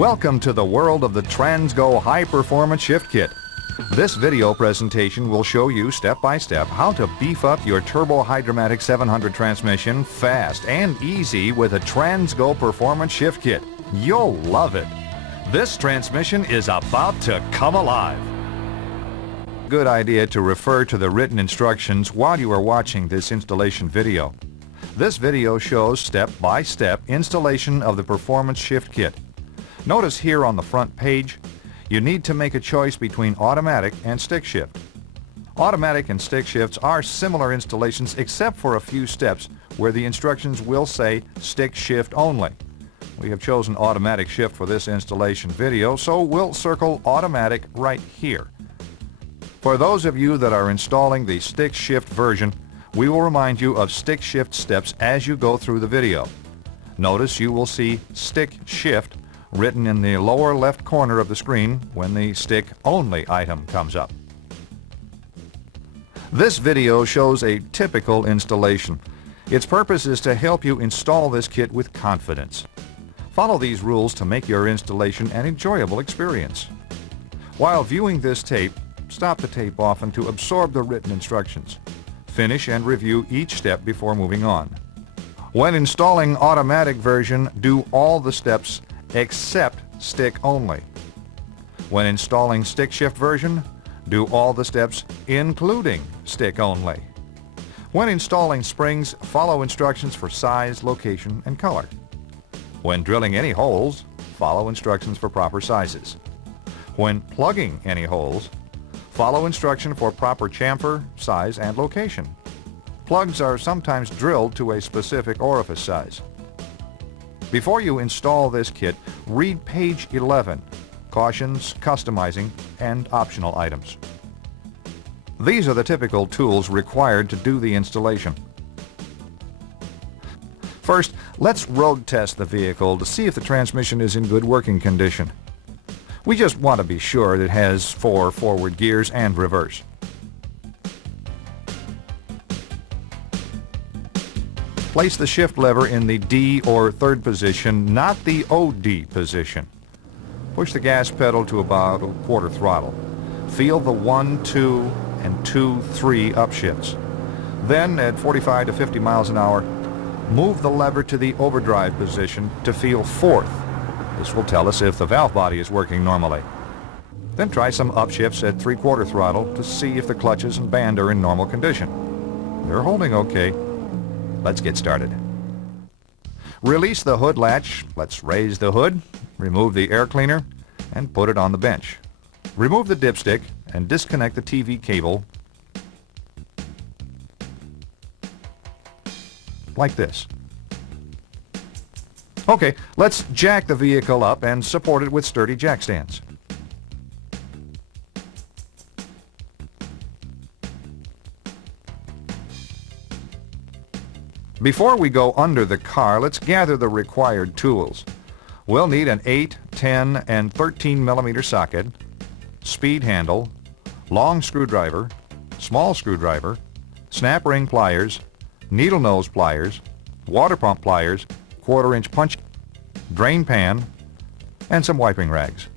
Welcome to the world of the Transgo High Performance Shift Kit. This video presentation will show you step by step how to beef up your Turbo Hydromatic 700 transmission fast and easy with a Transgo Performance Shift Kit. You'll love it. This transmission is about to come alive. Good idea to refer to the written instructions while you are watching this installation video. This video shows step-by-step installation of the Performance Shift Kit. Notice here on the front page, you need to make a choice between automatic and stick shift. Automatic and stick shifts are similar installations except for a few steps where the instructions will say stick shift only. We have chosen automatic shift for this installation video, so we'll circle automatic right here. For those of you that are installing the stick shift version, we will remind you of stick shift steps as you go through the video. Notice you will see stick shift written in the lower left corner of the screen when the stick only item comes up. This video shows a typical installation. Its purpose is to help you install this kit with confidence. Follow these rules to make your installation an enjoyable experience. While viewing this tape, stop the tape often to absorb the written instructions. Finish and review each step before moving on. When installing automatic version, do all the steps except stick only. When installing stick shift version, do all the steps including stick only. When installing springs, follow instructions for size, location, and color. When drilling any holes, follow instructions for proper sizes. When plugging any holes, follow instruction for proper chamfer, size, and location. Plugs are sometimes drilled to a specific orifice size. Before you install this kit, read page 11, Cautions, Customizing, and Optional Items. These are the typical tools required to do the installation. First, let's road test the vehicle to see if the transmission is in good working condition. We just want to be sure that it has 4 forward gears and reverse. Place the shift lever in the D or third position, not the OD position. Push the gas pedal to about a quarter throttle. Feel the 1, 2, and 2, 3 upshifts. Then, at 45 to 50 miles an hour, move the lever to the overdrive position to feel 4th. This will tell us if the valve body is working normally. Then try some upshifts at 3/4 throttle to see if the clutches and band are in normal condition. They're holding okay. Let's get started. Release the hood latch. Let's raise the hood, remove the air cleaner, and put it on the bench. Remove the dipstick and disconnect the TV cable like this. Okay, let's jack the vehicle up and support it with sturdy jack stands. Before we go under the car, let's gather the required tools. We'll need an 8, 10, and 13 millimeter socket, speed handle, long screwdriver, small screwdriver, snap ring pliers, needle nose pliers, water pump pliers, 1/4 inch punch, drain pan, and some wiping rags.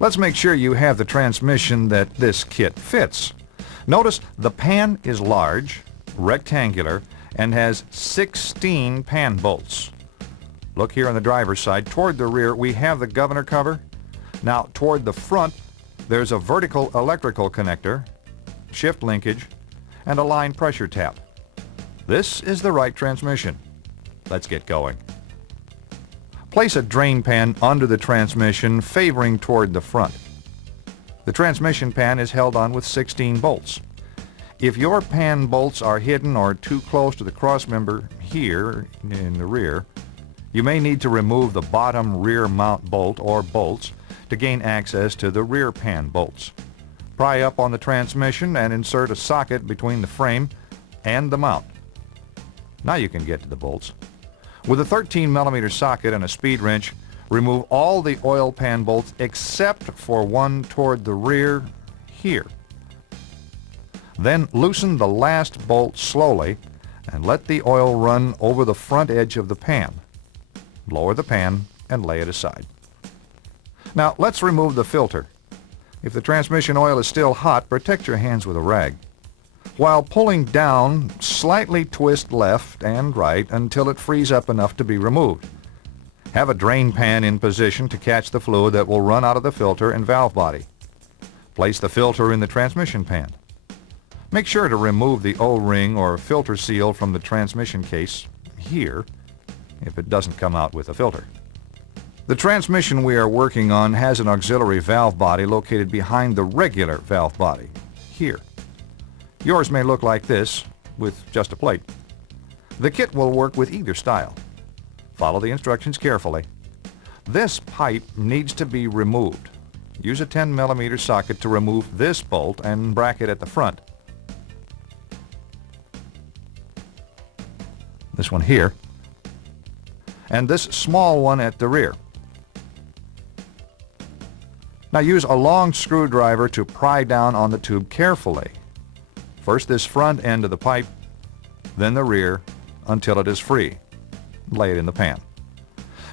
Let's make sure you have the transmission that this kit fits. Notice the pan is large, rectangular, and has 16 pan bolts. Look here on the driver's side. Toward the rear, we have the governor cover. Now, toward the front, there's a vertical electrical connector, shift linkage, and a line pressure tap. This is the right transmission. Let's get going. Place a drain pan under the transmission, favoring toward the front. The transmission pan is held on with 16 bolts. If your pan bolts are hidden or too close to the crossmember here in the rear, you may need to remove the bottom rear mount bolt or bolts to gain access to the rear pan bolts. Pry up on the transmission and insert a socket between the frame and the mount. Now you can get to the bolts. With a 13 millimeter socket and a speed wrench, remove all the oil pan bolts except for one toward the rear here. Then loosen the last bolt slowly and let the oil run over the front edge of the pan. Lower the pan and lay it aside. Now let's remove the filter. If the transmission oil is still hot, protect your hands with a rag. While pulling down, slightly twist left and right until it frees up enough to be removed. Have a drain pan in position to catch the fluid that will run out of the filter and valve body. Place the filter in the transmission pan. Make sure to remove the O-ring or filter seal from the transmission case here if it doesn't come out with a filter. The transmission we are working on has an auxiliary valve body located behind the regular valve body, here. Yours may look like this, with just a plate. The kit will work with either style. Follow the instructions carefully. This pipe needs to be removed. Use a 10mm socket to remove this bolt and bracket at the front. This one here. And this small one at the rear. Now use a long screwdriver to pry down on the tube carefully. First this front end of the pipe, then the rear, until it is free. Lay it in the pan.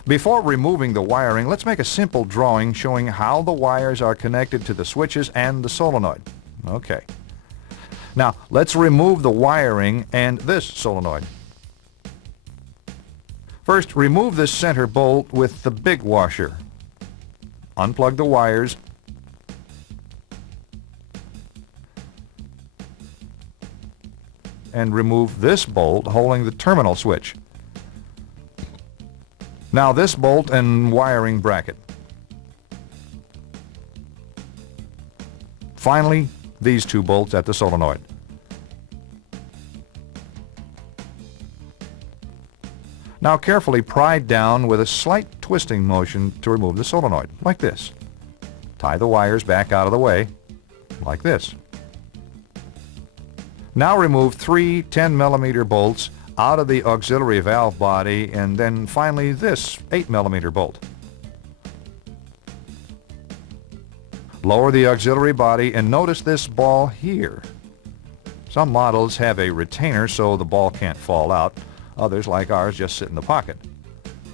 Before removing the wiring, let's make a simple drawing showing how the wires are connected to the switches and the solenoid. Okay. Now let's remove the wiring and this solenoid. First, remove this center bolt with the big washer. Unplug the wires and remove this bolt holding the terminal switch. Now this bolt and wiring bracket. Finally, these two bolts at the solenoid. Now carefully pry down with a slight twisting motion to remove the solenoid, like this. Tie the wires back out of the way, like this. Now remove three 10mm bolts out of the auxiliary valve body, and then finally this 8mm bolt. Lower the auxiliary body and notice this ball here. Some models have a retainer so the ball can't fall out. Others, like ours, just sit in the pocket.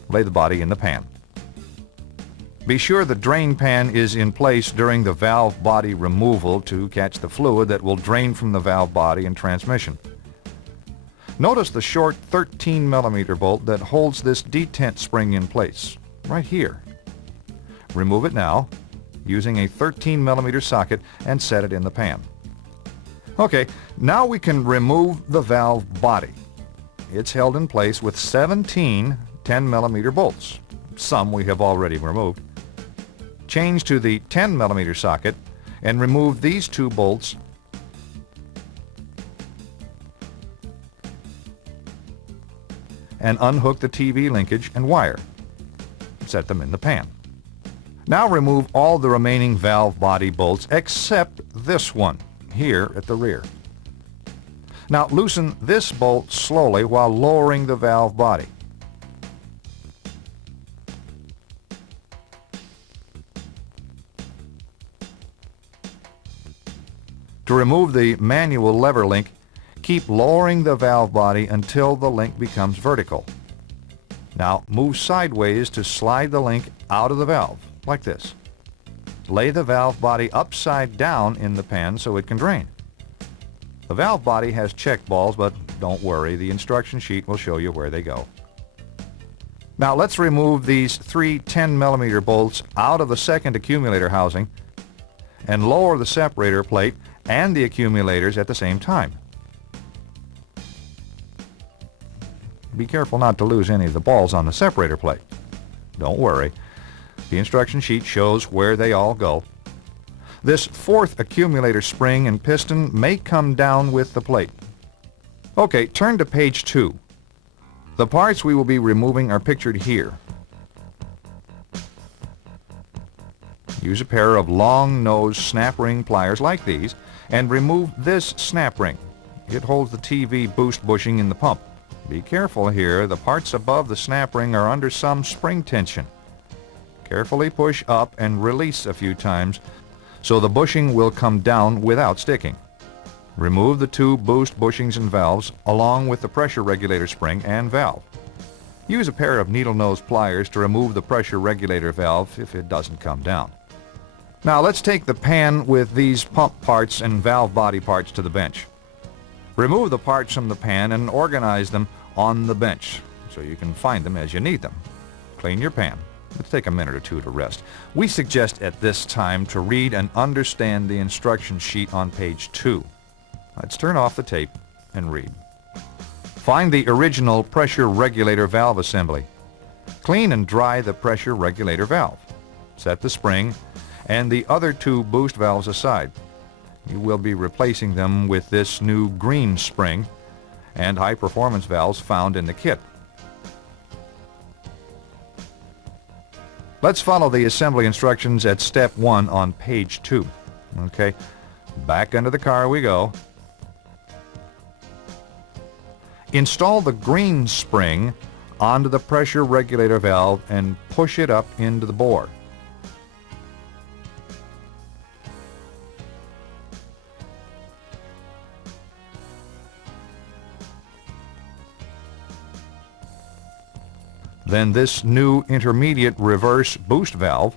Lay the body in the pan. Be sure the drain pan is in place during the valve body removal to catch the fluid that will drain from the valve body and transmission. Notice the short 13mm bolt that holds this detent spring in place, right here. Remove it now, using a 13mm socket, and set it in the pan. Okay, now we can remove the valve body. It's held in place with 17 10mm bolts. Some we have already removed. Change to the 10mm socket and remove these two bolts and unhook the TV linkage and wire. Set them in the pan. Now remove all the remaining valve body bolts except this one here at the rear. Now loosen this bolt slowly while lowering the valve body. To remove the manual lever link, keep lowering the valve body until the link becomes vertical. Now move sideways to slide the link out of the valve, like this. Lay the valve body upside down in the pan so it can drain. The valve body has check balls, but don't worry, the instruction sheet will show you where they go. Now let's remove these three 10mm bolts out of the second accumulator housing and lower the separator plate and the accumulators at the same time. Be careful not to lose any of the balls on the separator plate. Don't worry, the instruction sheet shows where they all go. This fourth accumulator spring and piston may come down with the plate. Okay, turn to page 2. The parts we will be removing are pictured here. Use a pair of long-nosed snap ring pliers like these and remove this snap ring. It holds the TV boost bushing in the pump. Be careful here, the parts above the snap ring are under some spring tension. Carefully push up and release a few times so the bushing will come down without sticking. Remove the two boost bushings and valves along with the pressure regulator spring and valve. Use a pair of needle nose pliers to remove the pressure regulator valve if it doesn't come down. Now let's take the pan with these pump parts and valve body parts to the bench. Remove the parts from the pan and organize them on the bench so you can find them as you need them. Clean your pan. Let's take a minute or two to rest. We suggest at this time to read and understand the instruction sheet on page 2. Let's turn off the tape and read. Find the original pressure regulator valve assembly. Clean and dry the pressure regulator valve. Set the spring and the other 2 boost valves aside. You will be replacing them with this new green spring and high-performance valves found in the kit. Let's follow the assembly instructions at step 1 on page 2. Okay, back into the car we go. Install the green spring onto the pressure regulator valve and push it up into the bore. Then this new intermediate reverse boost valve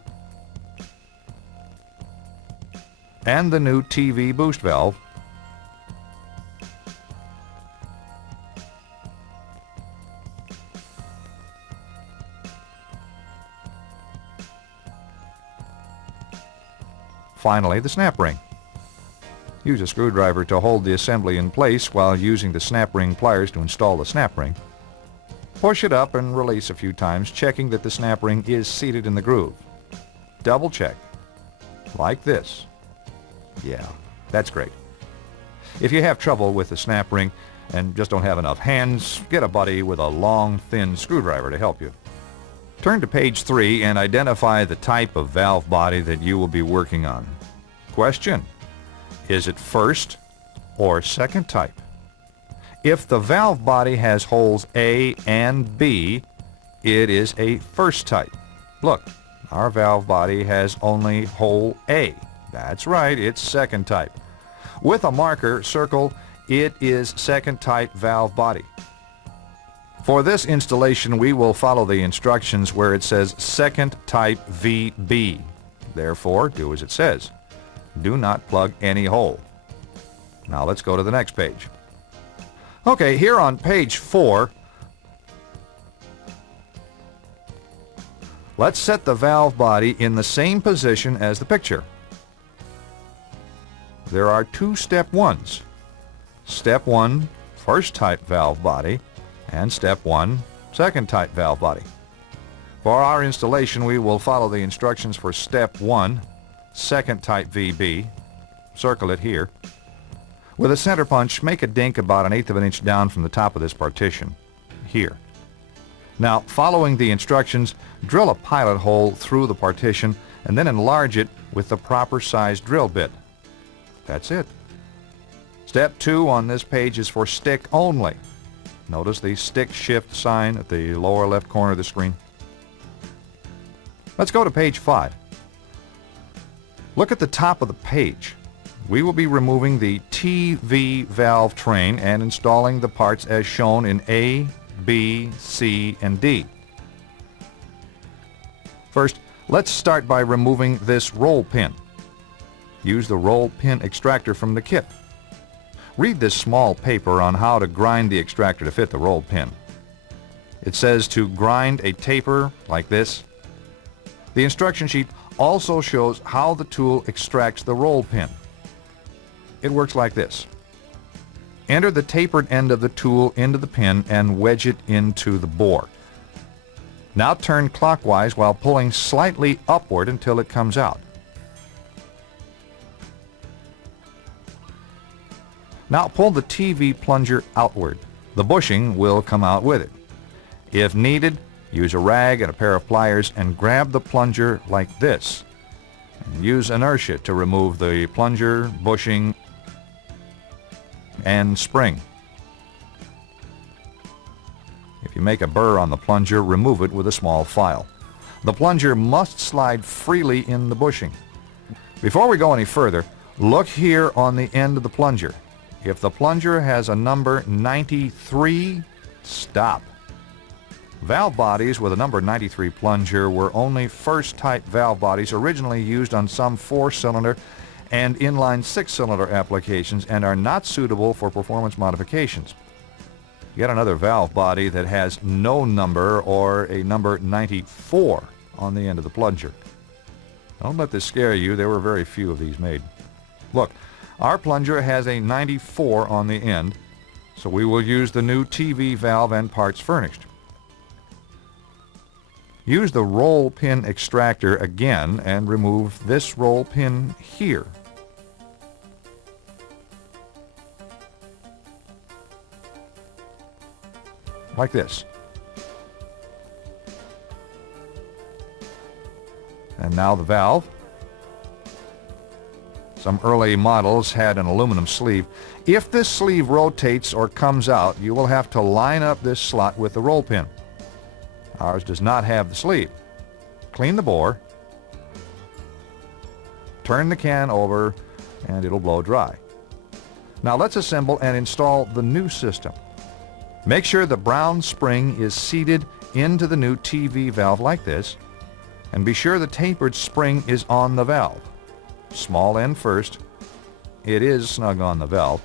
and the new TV boost valve. Finally, the snap ring. Use a screwdriver to hold the assembly in place while using the snap ring pliers to install the snap ring. Push it up and release a few times, checking that the snap ring is seated in the groove. Double check. Like this. Yeah, that's great. If you have trouble with the snap ring and just don't have enough hands, get a buddy with a long, thin screwdriver to help you. Turn to page 3 and identify the type of valve body that you will be working on. Question: is it first or second type? If the valve body has holes A and B, it is a first type. Look, our valve body has only hole A. That's right, it's second type. With a marker, circle it is second type valve body. For this installation, we will follow the instructions where it says second type VB. Therefore, do as it says. Do not plug any hole. Now let's go to the next page. Okay, here on page 4, let's set the valve body in the same position as the picture. There are 2 step 1s. Step 1, first type valve body, and step 1, second type valve body. For our installation, we will follow the instructions for step 1, second type VB. Circle it here. With a center punch, make a dink about 1/8 of an inch down from the top of this partition, here. Now, following the instructions, drill a pilot hole through the partition and then enlarge it with the proper size drill bit. That's it. Step 2 on this page is for stick only. Notice the stick shift sign at the lower left corner of the screen. Let's go to page 5. Look at the top of the page. We will be removing the TV valve train and installing the parts as shown in A, B, C, and D. First, let's start by removing this roll pin. Use the roll pin extractor from the kit. Read this small paper on how to grind the extractor to fit the roll pin. It says to grind a taper like this. The instruction sheet also shows how the tool extracts the roll pin. It works like this. Enter the tapered end of the tool into the pin and wedge it into the bore. Now turn clockwise while pulling slightly upward until it comes out. Now pull the TV plunger outward. The bushing will come out with it. If needed, use a rag and a pair of pliers and grab the plunger like this. And use inertia to remove the plunger, bushing, and spring. If you make a burr on the plunger, remove it with a small file. The plunger must slide freely in the bushing. Before we go any further, look here on the end of the plunger. If the plunger has a number 93, stop. Valve bodies with a number 93 plunger were only first-type valve bodies originally used on some 4-cylinder and inline 6-cylinder applications and are not suitable for performance modifications. Yet another valve body that has no number or a number 94 on the end of the plunger. Don't let this scare you. There were very few of these made. Look, our plunger has a 94 on the end, so we will use the new TV valve and parts furnished. Use the roll pin extractor again and remove this roll pin here. Like this. And now the valve. Some early models had an aluminum sleeve. If this sleeve rotates or comes out, you will have to line up this slot with the roll pin. Ours does not have the sleeve. Clean the bore, turn the can over, and it'll blow dry. Now let's assemble and install the new system. Make sure the brown spring is seated into the new TV valve like this, and be sure the tapered spring is on the valve. Small end first. It is snug on the valve.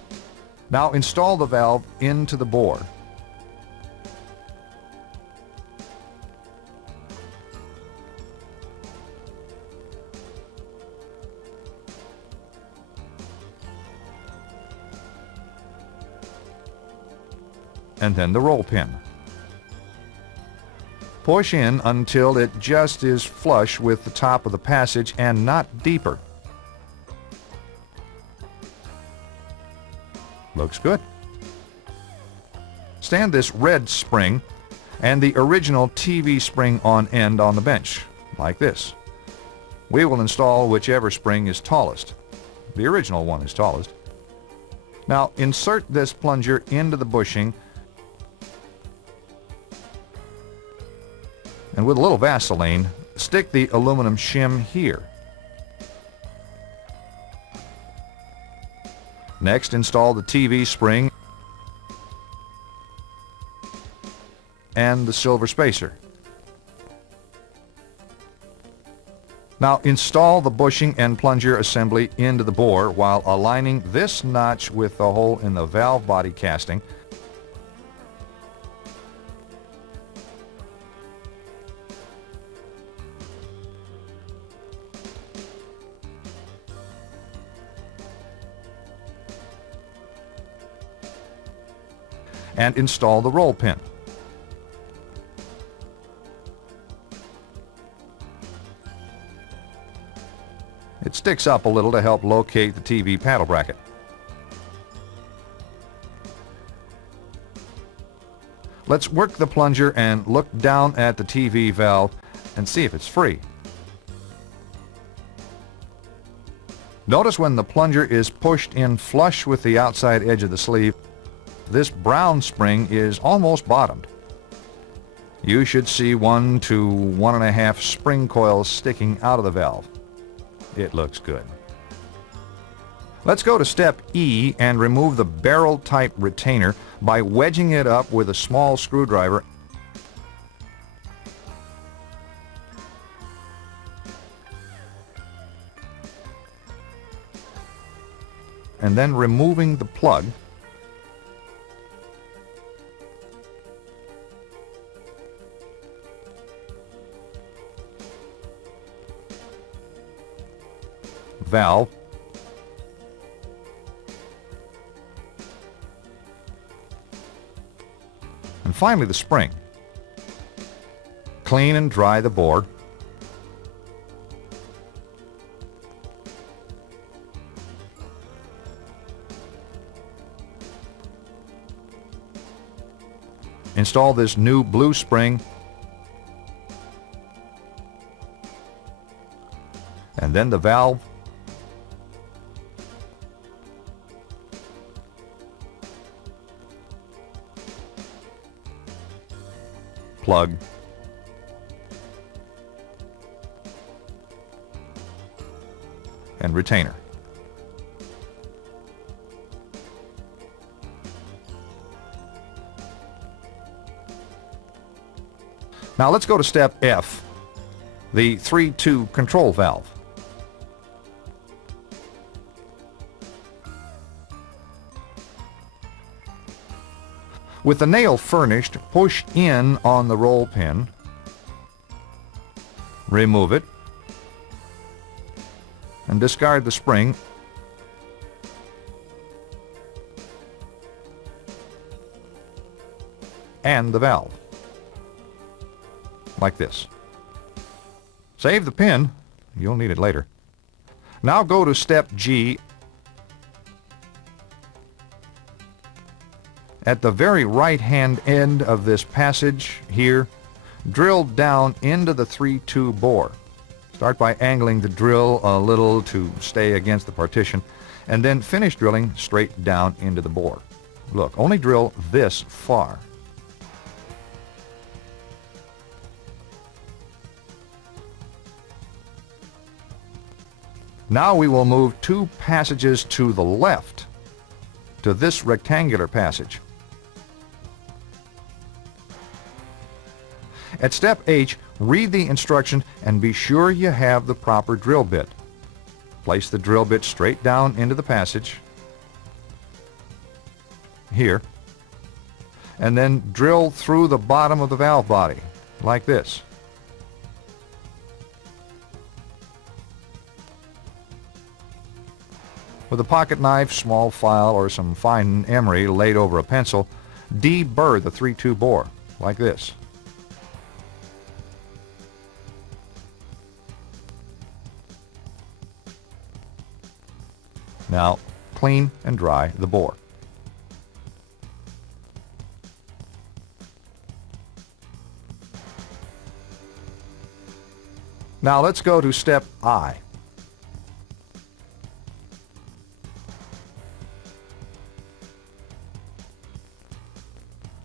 Now install the valve into the bore. And then the roll pin. Push in until it just is flush with the top of the passage and not deeper. Looks good. Stand this red spring and the original TV spring on end on the bench, like this. We will install whichever spring is tallest. The original one is tallest. Now insert this plunger into the bushing and with a little Vaseline, stick the aluminum shim here. Next, install the TV spring and the silver spacer. Now install the bushing and plunger assembly into the bore while aligning this notch with the hole in the valve body casting. And install the roll pin. It sticks up a little to help locate the TV paddle bracket. Let's work the plunger and look down at the TV valve and see if it's free. Notice when the plunger is pushed in flush with the outside edge of the sleeve, this brown spring is almost bottomed. You should see 1 to 1.5 spring coils sticking out of the valve. It looks good. Let's go to step E and remove the barrel type retainer by wedging it up with a small screwdriver. And then removing the plug. Valve, and finally the spring. Clean and dry the bore. Install this new blue spring and then the valve, plug, and retainer. Now let's go to step F, the 3-2 control valve. With the nail furnished, push in on the roll pin, remove it, and discard the spring. And the valve, like this. Save the pin, you'll need it later. Now go to step G. At the very right-hand end of this passage here, drill down into the 3-2 bore. Start by angling the drill a little to stay against the partition, and then finish drilling straight down into the bore. Look, only drill this far. Now we will move 2 passages to the left to this rectangular passage. At step H, read the instruction and be sure you have the proper drill bit. Place the drill bit straight down into the passage here, and then drill through the bottom of the valve body like this. With a pocket knife, small file, or some fine emery laid over a pencil, deburr the 3-2 bore like this. Now, clean and dry the bore. Now let's go to step I.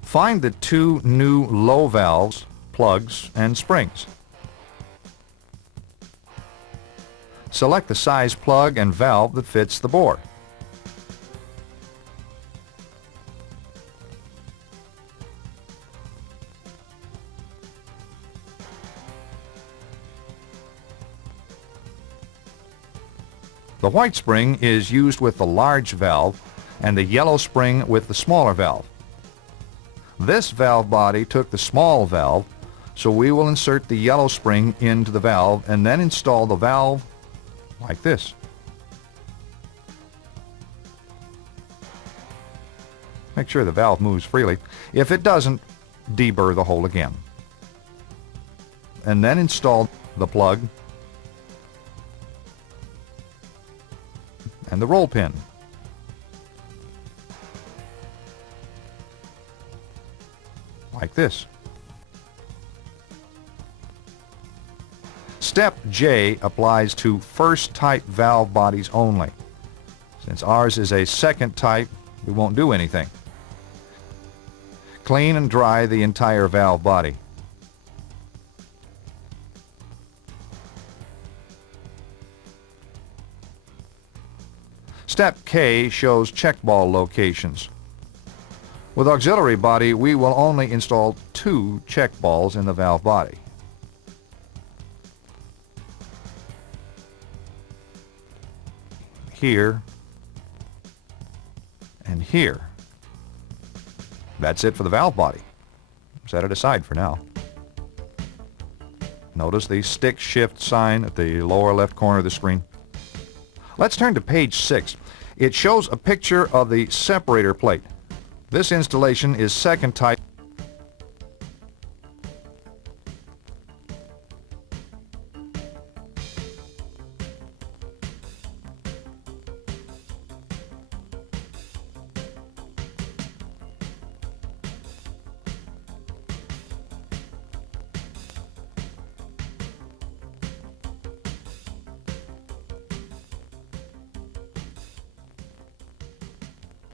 Find the 2 new low valves, plugs, and springs. Select the size plug and valve that fits the bore. The white spring is used with the large valve and the yellow spring with the smaller valve. This valve body took the small valve, so we will insert the yellow spring into the valve and then install the valve like this. Make sure the valve moves freely. If it doesn't, deburr the hole again. And then install the plug and the roll pin. Like this. Step J applies to first type valve bodies only. Since ours is a second type, we won't do anything. Clean and dry the entire valve body. Step K shows check ball locations. With auxiliary body, we will only install 2 check balls in the valve body. Here and here. That's it for the valve body. Set it aside for now. Notice the stick shift sign at the lower left corner of the screen. Let's turn to page 6. It shows a picture of the separator plate. This installation is second type.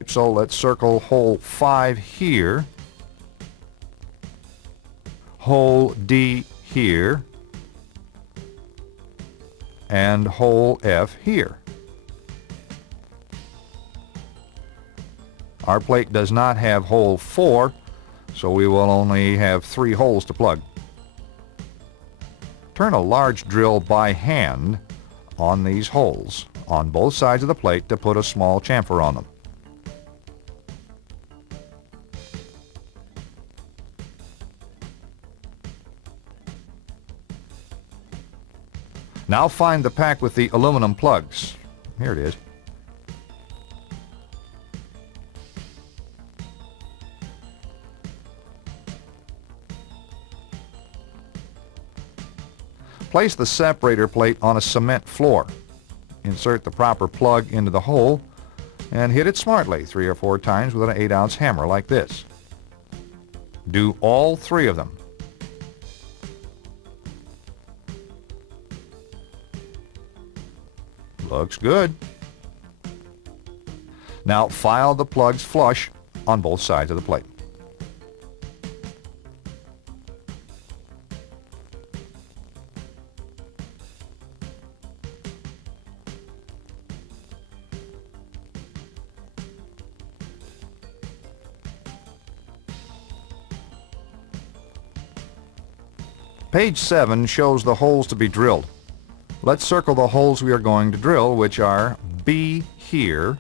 So let's circle hole 5 here, hole D here, and hole F here. Our plate does not have hole 4, so we will only have 3 holes to plug. Turn a large drill by hand on these holes on both sides of the plate to put a small chamfer on them. Now find the pack with the aluminum plugs. Here it is. Place the separator plate on a cement floor. Insert the proper plug into the hole and hit it smartly 3 or 4 times with an 8-ounce hammer like this. Do all 3 of them. Looks good. Now file the plugs flush on both sides of the plate. Page 7 shows the holes to be drilled. Let's circle the holes we are going to drill, which are B here,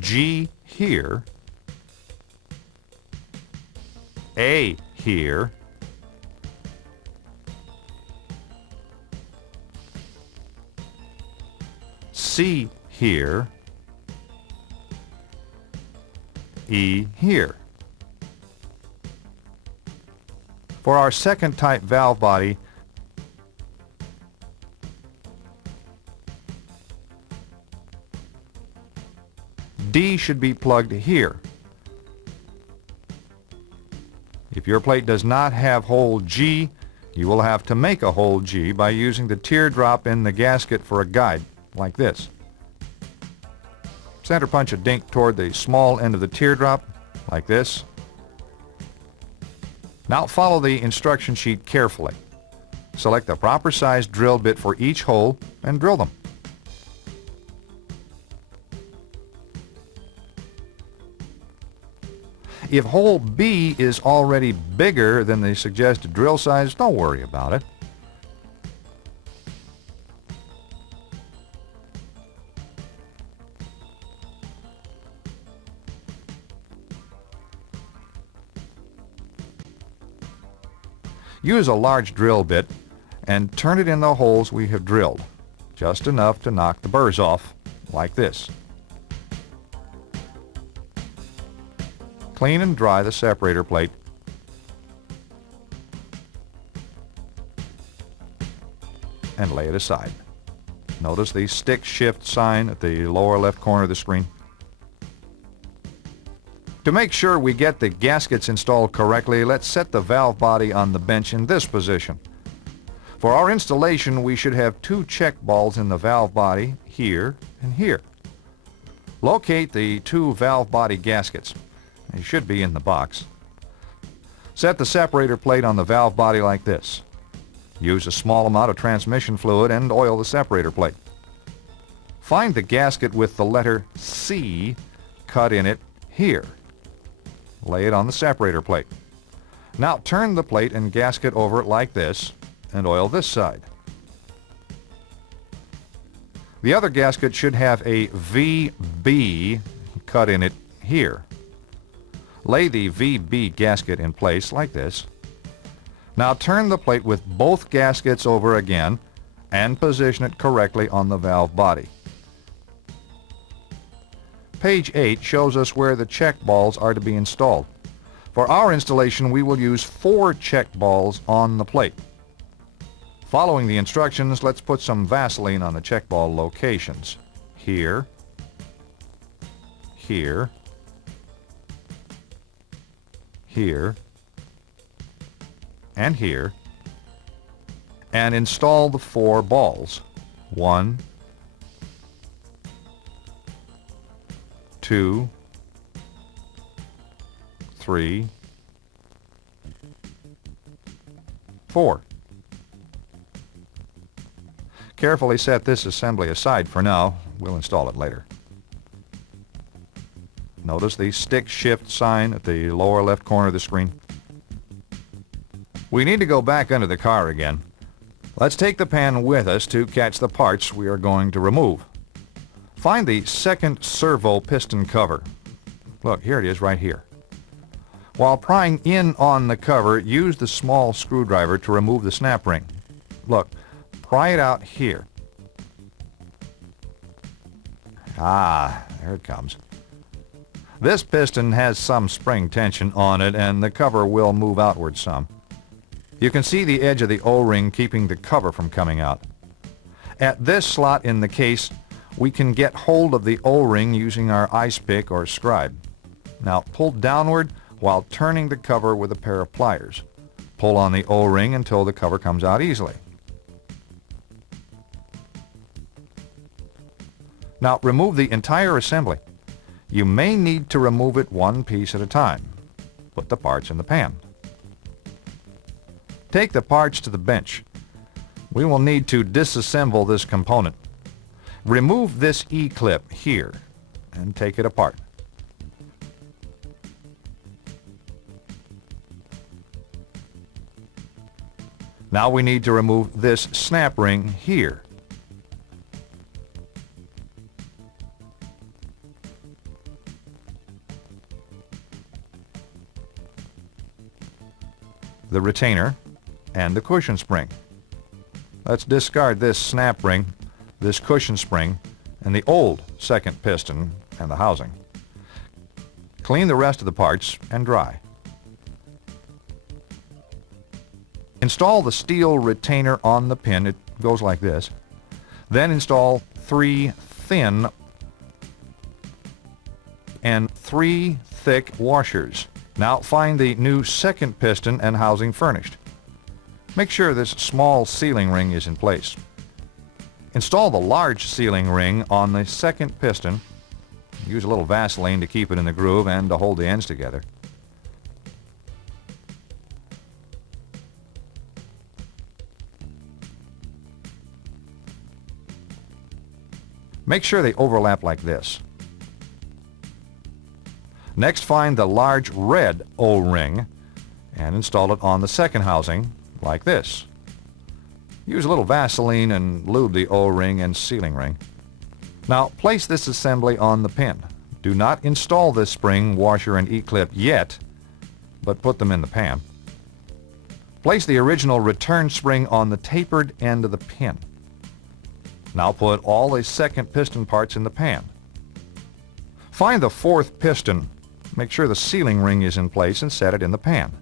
G here, A here, C here, E here. For our second type valve body, D should be plugged here. If your plate does not have hole G, you will have to make a hole G by using the teardrop in the gasket for a guide, like this. Center punch a dink toward the small end of the teardrop, like this. Now follow the instruction sheet carefully. Select the proper size drill bit for each hole and drill them. If hole B is already bigger than the suggested drill size, don't worry about it. Use a large drill bit and turn it in the holes we have drilled, just enough to knock the burrs off, like this. Clean and dry the separator plate. And lay it aside. Notice the stick shift sign at the lower left corner of the screen. To make sure we get the gaskets installed correctly, let's set the valve body on the bench in this position. For our installation, we should have 2 check balls in the valve body, here and here. Locate the 2 valve body gaskets. They should be in the box. Set the separator plate on the valve body like this. Use a small amount of transmission fluid and oil the separator plate. Find the gasket with the letter C cut in it here. Lay it on the separator plate. Now turn the plate and gasket over it like this and oil this side. The other gasket should have a VB cut in it here. Lay the VB gasket in place like this. Now turn the plate with both gaskets over again and position it correctly on the valve body. Page 8 shows us where the check balls are to be installed. For our installation, we will use 4 check balls on the plate. Following the instructions, let's put some Vaseline on the check ball locations. Here, here, here, and here, and install the 4 balls. 1, 2, 3, 4. Carefully set this assembly aside for now. We'll install it later. Notice the stick shift sign at the lower left corner of the screen. We need to go back under the car again. Let's take the pan with us to catch the parts we are going to remove. Find the second servo piston cover. Look, here it is right here. While prying in on the cover, use the small screwdriver to remove the snap ring. Look, pry it out here. Ah, there it comes. This piston has some spring tension on it, and the cover will move outward some. You can see the edge of the O-ring keeping the cover from coming out. At this slot in the case, we can get hold of the O-ring using our ice pick or scribe. Now pull downward while turning the cover with a pair of pliers. Pull on the O-ring until the cover comes out easily. Now remove the entire assembly. You may need to remove it one piece at a time. Put the parts in the pan. Take the parts to the bench. We will need to disassemble this component. Remove this E-clip here and take it apart. Now we need to remove this snap ring here. The retainer and the cushion spring. Let's discard this snap ring, this cushion spring, and the old second piston and the housing. Clean the rest of the parts and dry. Install the steel retainer on the pin. It goes like this. Then install 3 thin and 3 thick washers. Now find the new second piston and housing furnished. Make sure this small sealing ring is in place. Install the large sealing ring on the second piston. Use a little Vaseline to keep it in the groove and to hold the ends together. Make sure they overlap like this. Next, find the large red O-ring and install it on the second housing like this. Use a little Vaseline and lube the O-ring and sealing ring. Now place this assembly on the pin. Do not install this spring, washer, and E-clip yet, but put them in the pan. Place the original return spring on the tapered end of the pin. Now put all the second piston parts in the pan. Find the fourth piston. Make sure the sealing ring is in place and set it in the pan.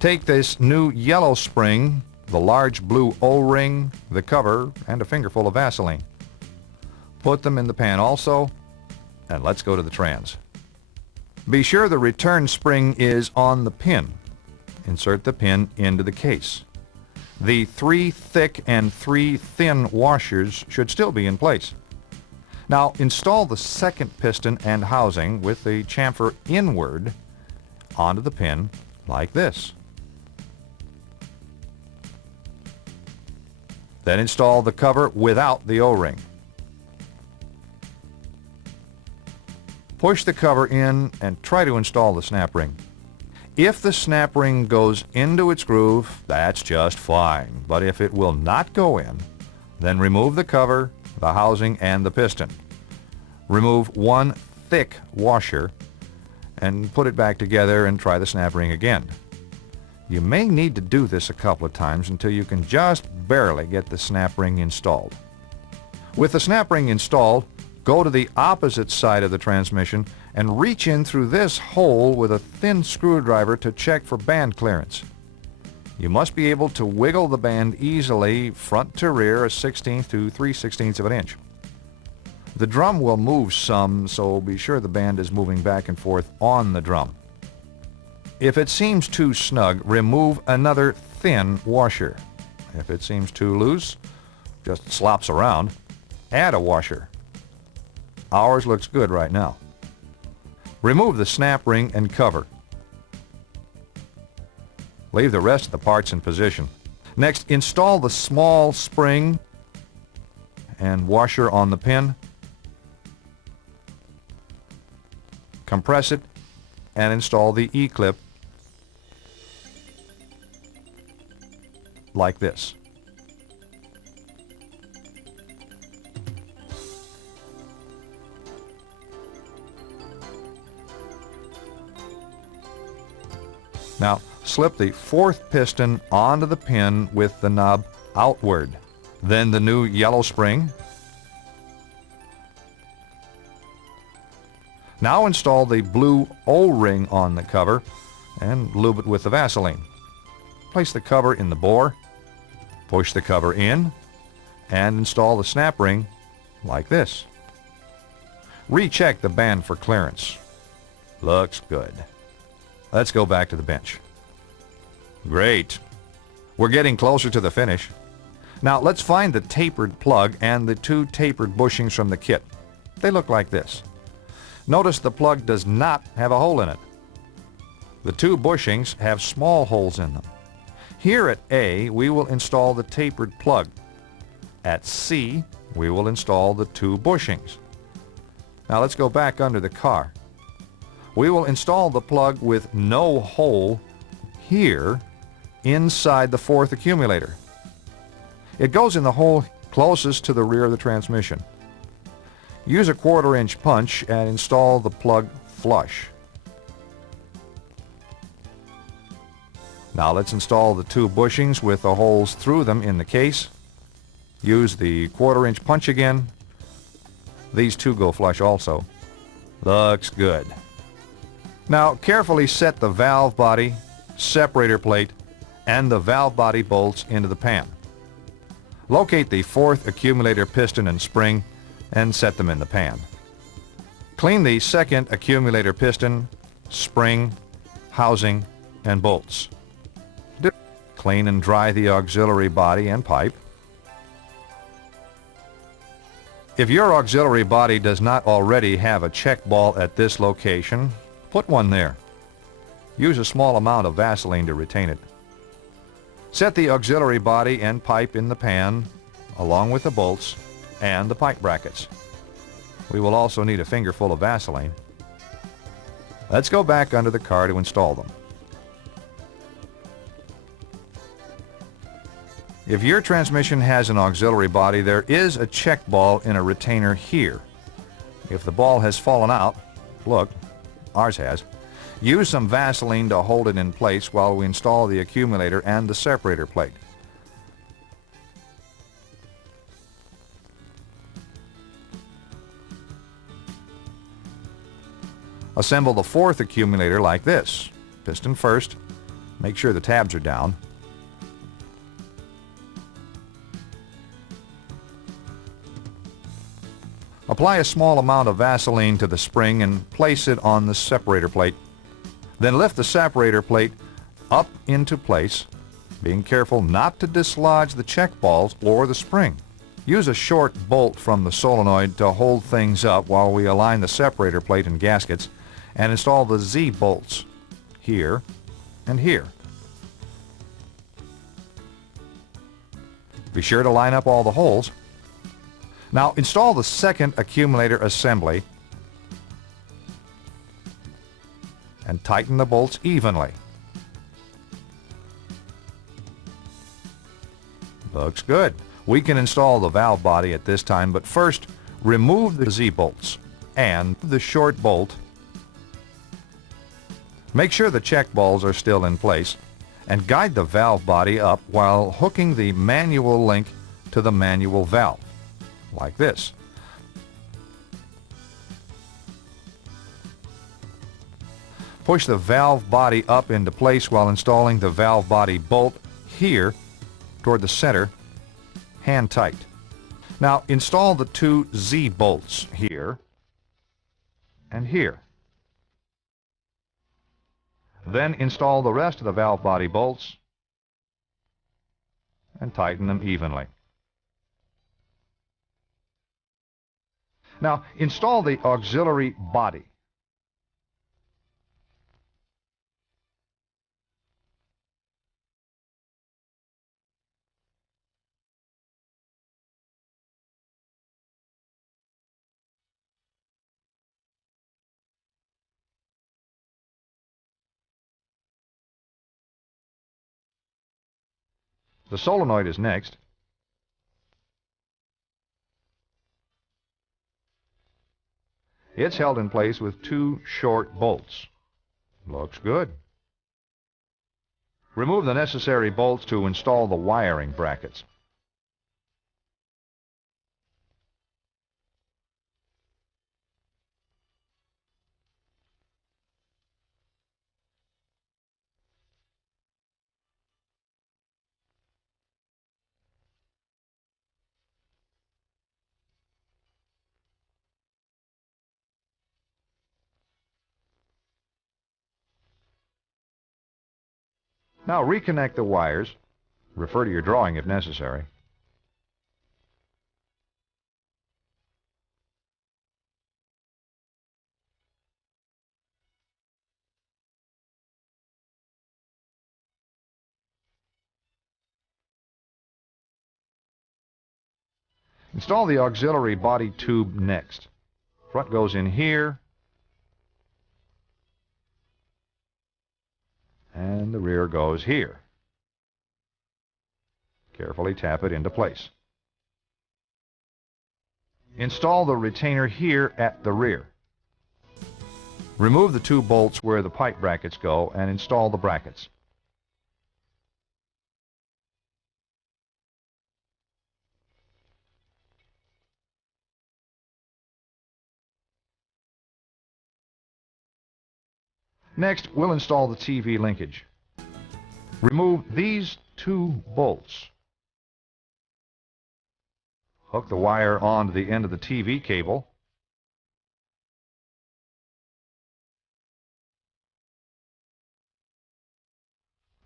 Take this new yellow spring, the large blue O-ring, the cover, and a fingerful of Vaseline. Put them in the pan also, and let's go to the trans. Be sure the return spring is on the pin. Insert the pin into the case. The 3 thick and 3 thin washers should still be in place. Now install the second piston and housing with the chamfer inward onto the pin like this. Then install the cover without the O-ring. Push the cover in and try to install the snap ring. If the snap ring goes into its groove, that's just fine. But if it will not go in, then remove the cover, the housing, and the piston. Remove 1 thick washer and put it back together and try the snap ring again. You may need to do this a couple of times until you can just barely get the snap ring installed. With the snap ring installed, go to the opposite side of the transmission and reach in through this hole with a thin screwdriver to check for band clearance. You must be able to wiggle the band easily front to rear 1/16 to 3/16 of an inch. The drum will move some, so be sure the band is moving back and forth on the drum. If it seems too snug, remove another thin washer. If it seems too loose, just slops around, add a washer. Ours looks good right now. Remove the snap ring and cover. Leave the rest of the parts in position. Next, install the small spring and washer on the pin. Compress it and install the E-clip. like this. Now, slip the fourth piston onto the pin with the knob outward. Then the new yellow spring. Now install the blue O-ring on the cover and lube it with the Vaseline. Place the cover in the bore, push the cover in, and install the snap ring like this. Recheck the band for clearance. Looks good. Let's go back to the bench. Great. We're getting closer to the finish. Now let's find the tapered plug and the two tapered bushings from the kit. They look like this. Notice the plug does not have a hole in it. The two bushings have small holes in them. Here at A, we will install the tapered plug. At C, we will install the two bushings. Now let's go back under the car. We will install the plug with no hole here inside the fourth accumulator. It goes in the hole closest to the rear of the transmission. Use a 1/4-inch punch and install the plug flush. Now let's install the two bushings with the holes through them in the case. Use the 1/4-inch punch again. These two go flush also. Looks good. Now carefully set the valve body, separator plate, and the valve body bolts into the pan. Locate the fourth accumulator piston and spring and set them in the pan. Clean the second accumulator piston, spring, housing, and bolts. Clean and dry the auxiliary body and pipe. If your auxiliary body does not already have a check ball at this location, put one there. Use a small amount of Vaseline to retain it. Set the auxiliary body and pipe in the pan, along with the bolts and the pipe brackets. We will also need a fingerful of Vaseline. Let's go back under the car to install them. If your transmission has an auxiliary body, there is a check ball in a retainer here. If the ball has fallen out, look, ours has, use some Vaseline to hold it in place while we install the accumulator and the separator plate. Assemble the fourth accumulator like this. Piston first. Make sure the tabs are down. Apply a small amount of Vaseline to the spring and place it on the separator plate. Then lift the separator plate up into place, being careful not to dislodge the check balls or the spring. Use a short bolt from the solenoid to hold things up while we align the separator plate and gaskets and install the Z bolts here and here. Be sure to line up all the holes. Now install the second accumulator assembly and tighten the bolts evenly. Looks good. We can install the valve body at this time, but first remove the Z bolts and the short bolt. Make sure the check balls are still in place and guide the valve body up while hooking the manual link to the manual valve, like this. Push the valve body up into place while installing the valve body bolt here toward the center, hand tight. Now install the two Z bolts here and here. Then install the rest of the valve body bolts and tighten them evenly. Now install the auxiliary body. The solenoid is next. It's held in place with two short bolts. Looks good. Remove the necessary bolts to install the wiring brackets. Now reconnect the wires. Refer to your drawing if necessary. Install the auxiliary body tube next. Front goes in here, and the rear goes here. Carefully tap it into place. Install the retainer here at the rear. Remove the two bolts where the pipe brackets go and install the brackets. Next, we'll install the TV linkage. Remove these two bolts. Hook the wire onto the end of the TV cable.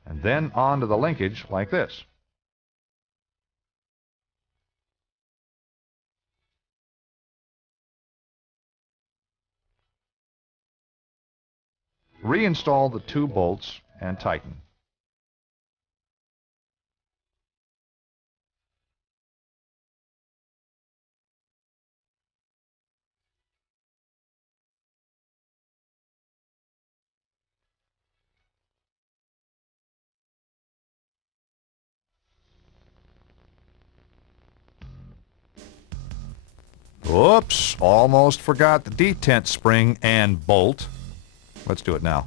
And then onto the linkage like this. Reinstall the two bolts and tighten. Oops, almost forgot the detent spring and bolt. Let's do it now.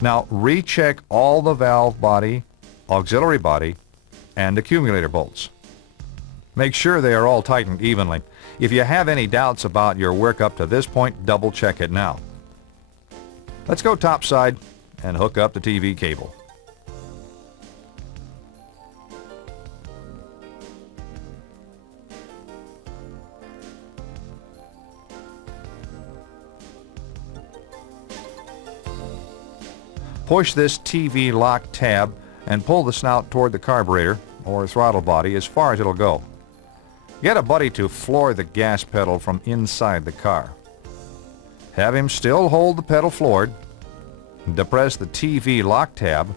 Now recheck all the valve body, auxiliary body, and accumulator bolts. Make sure they are all tightened evenly. If you have any doubts about your work up to this point, double check it now. Let's go topside and hook up the TV cable. Push this TV lock tab and pull the snout toward the carburetor or throttle body as far as it'll go. Get a buddy to floor the gas pedal from inside the car. Have him still hold the pedal floored, depress the TV lock tab,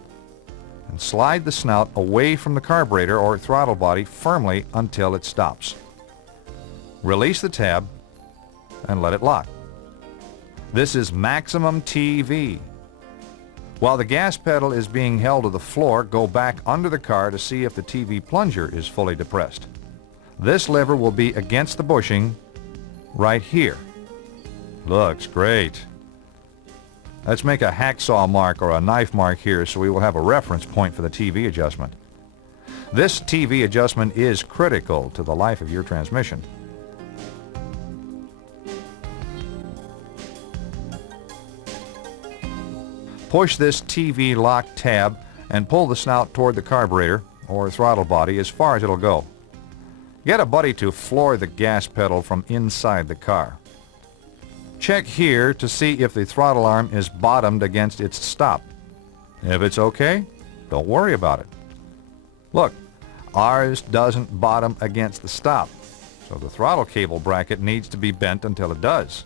and slide the snout away from the carburetor or throttle body firmly until it stops. Release the tab and let it lock. This is maximum TV. While the gas pedal is being held to the floor, go back under the car to see if the TV plunger is fully depressed. This lever will be against the bushing right here. Looks great. Let's make a hacksaw mark or a knife mark here so we will have a reference point for the TV adjustment. This TV adjustment is critical to the life of your transmission. Push this TV lock tab and pull the snout toward the carburetor or throttle body as far as it'll go. Get a buddy to floor the gas pedal from inside the car. Check here to see if the throttle arm is bottomed against its stop. If it's okay, don't worry about it. Look, ours doesn't bottom against the stop, so the throttle cable bracket needs to be bent until it does.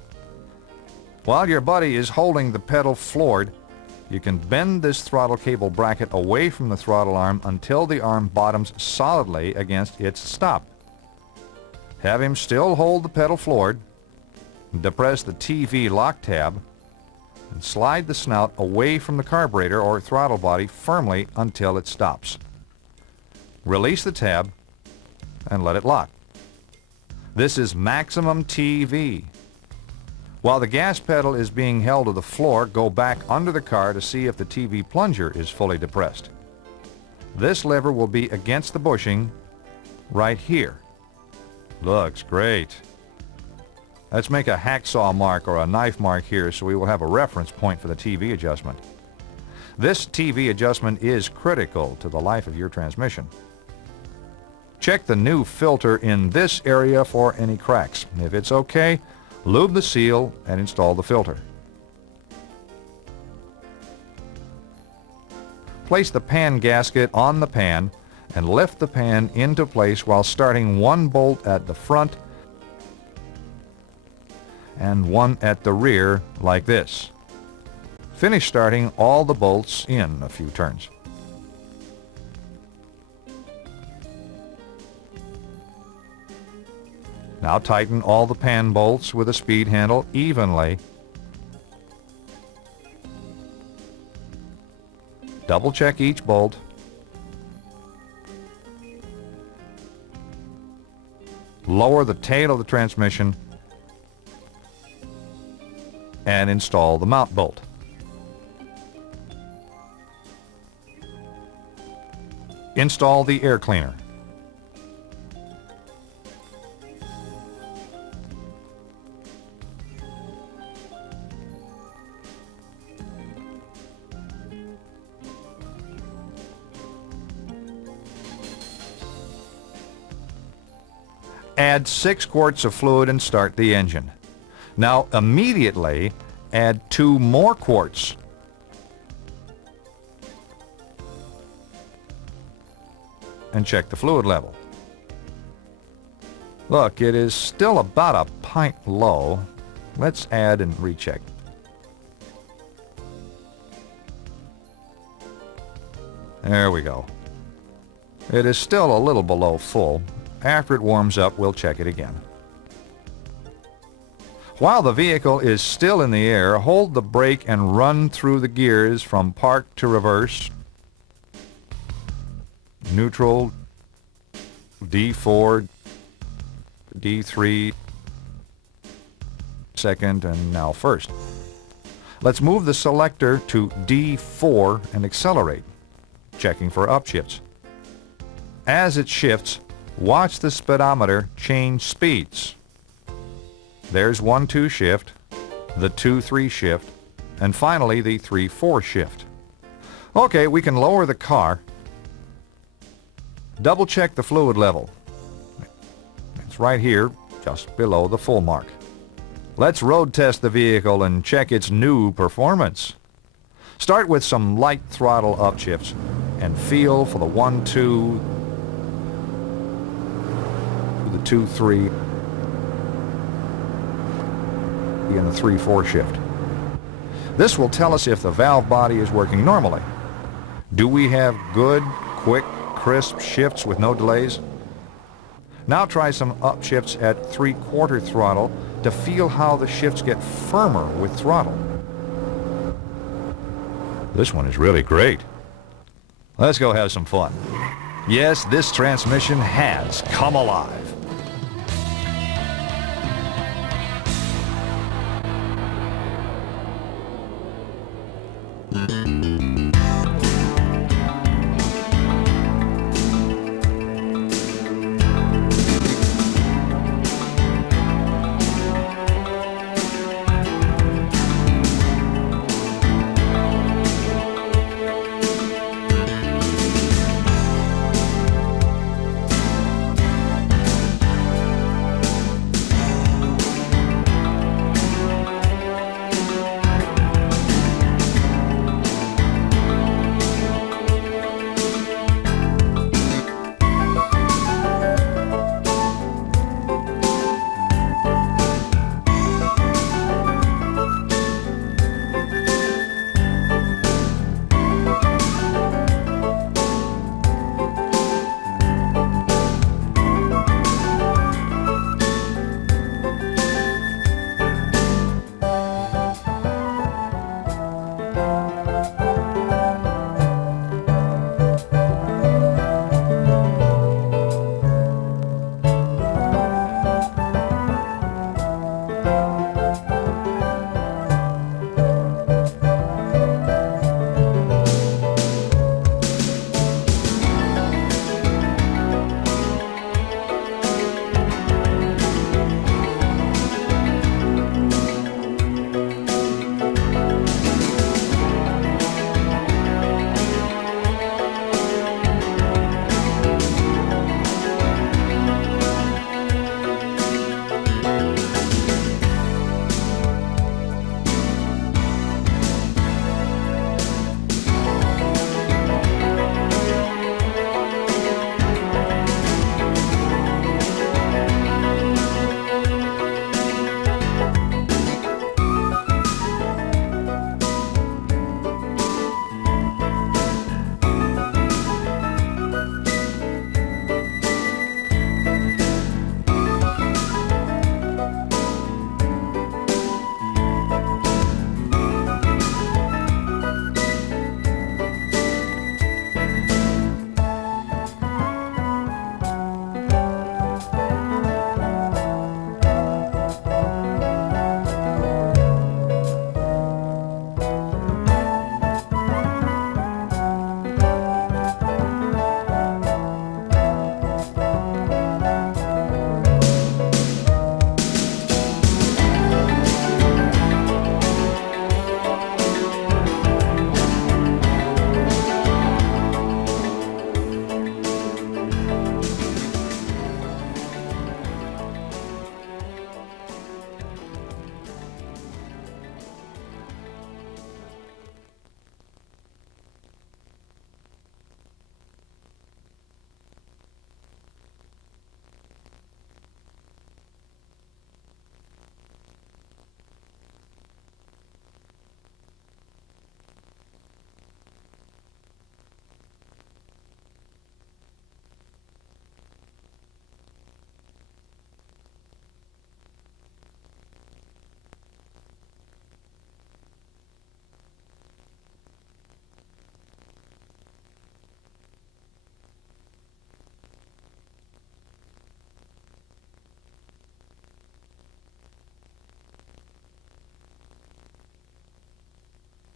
While your buddy is holding the pedal floored, you can bend this throttle cable bracket away from the throttle arm until the arm bottoms solidly against its stop. Have him still hold the pedal floored. Depress the TV lock tab and slide the snout away from the carburetor or throttle body firmly until it stops. Release the tab and let it lock. This is maximum TV. While the gas pedal is being held to the floor, go back under the car to see if the TV plunger is fully depressed. This lever will be against the bushing right here. Looks great. Let's make a hacksaw mark or a knife mark here so we will have a reference point for the TV adjustment. This TV adjustment is critical to the life of your transmission. Check the new filter in this area for any cracks. If it's okay, lube the seal and install the filter. Place the pan gasket on the pan and lift the pan into place while starting one bolt at the front and one at the rear like this. Finish starting all the bolts in a few turns. Now tighten all the pan bolts with a speed handle evenly. Double check each bolt. Lower the tail of the transmission and install the mount bolt. Install the air cleaner. Add 6 quarts of fluid and start the engine. Now immediately add 2 more quarts. And check the fluid level. Look, it is still about a pint low. Let's add and recheck. There we go. It is still a little below full. After it warms up, we'll check it again. While the vehicle is still in the air, hold the brake and run through the gears from park to reverse, neutral, D4, D3, second, and now first. Let's move the selector to D4 and accelerate, checking for upshifts. As it shifts, watch the speedometer change speeds. There's 1-2 shift, the 2-3 shift, and finally the 3-4 shift. Okay, we can lower the car. Double check the fluid level. It's right here, just below the full mark. Let's road test the vehicle and check its new performance. Start with some light throttle upshifts and feel for the 1-2, the 2-3, and the 3-4 shift. This will tell us if the valve body is working normally. Do we have good, quick, crisp shifts with no delays? Now try some upshifts at 3/4 throttle to feel how the shifts get firmer with throttle. This one is really great. Let's go have some fun. Yes, this transmission has come alive.